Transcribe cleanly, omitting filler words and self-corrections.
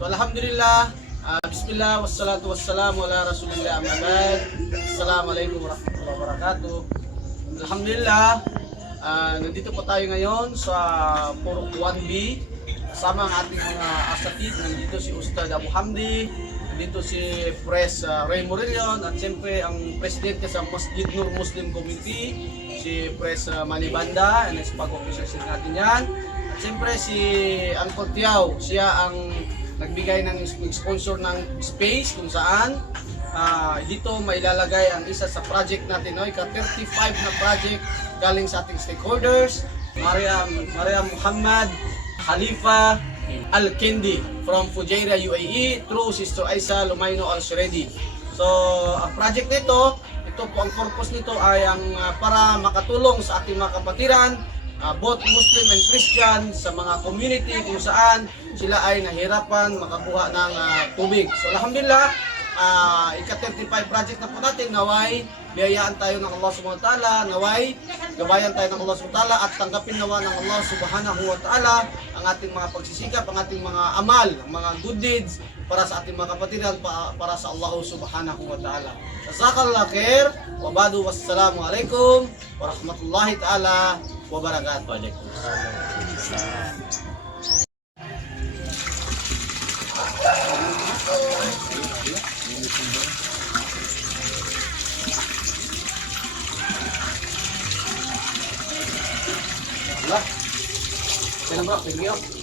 So alhamdulillah, bismillah, wassalatu wassalamu ala rasulillah, amma ba'd. Assalamualaikum warahmatullahi wabarakatuh. Alhamdulillah, nandito po tayo ngayon sa Purok 1B. Kasama ang ating mga asatid. Nandito si Ustad Abu Hamdi, nandito si Pres Ray Morillon, at siyempre ang presidente sa Masjid Nur Muslim Committee, si Pres Manny Banda, and sa pag-official natin yan. At siyempre si Uncle Tiaw, siya ang nagbigay ng sponsor ng space kung saan dito may lalagay ang isa sa project natin, no? Ika-35 na project galing sa ating stakeholders, Maria Muhammad Khalifa Al-Kendi from Fujairah, UAE, through Sister Aisa Lumayno Al-Suredi. So, ang project nito, ito po ang purpose nito ay ang para makatulong sa ating mga kapatiran, both Muslim and Christian, sa mga community kung saan sila ay nahirapan makakuha ng tubig. So, alhamdulillah, ika-35 project na po natin, naway biyayaan tayo ng Allah subhanahu wa ta'ala, naway gabayan tayo ng Allah subhanahu wa ta'ala, at tanggapin nawa ng Allah subhanahu wa ta'ala ang ating mga pagsisikap, ang ating mga amal, ang mga good deeds para sa ating mga kapatiran, para sa Allah subhanahu wa ta'ala. Jazakallahu khair, wa ba'du, wassalamu alaikum warahmatullahi ta'ala wabarakatuh. Waalaikumsalam. Lah, kailan bro? Thank you.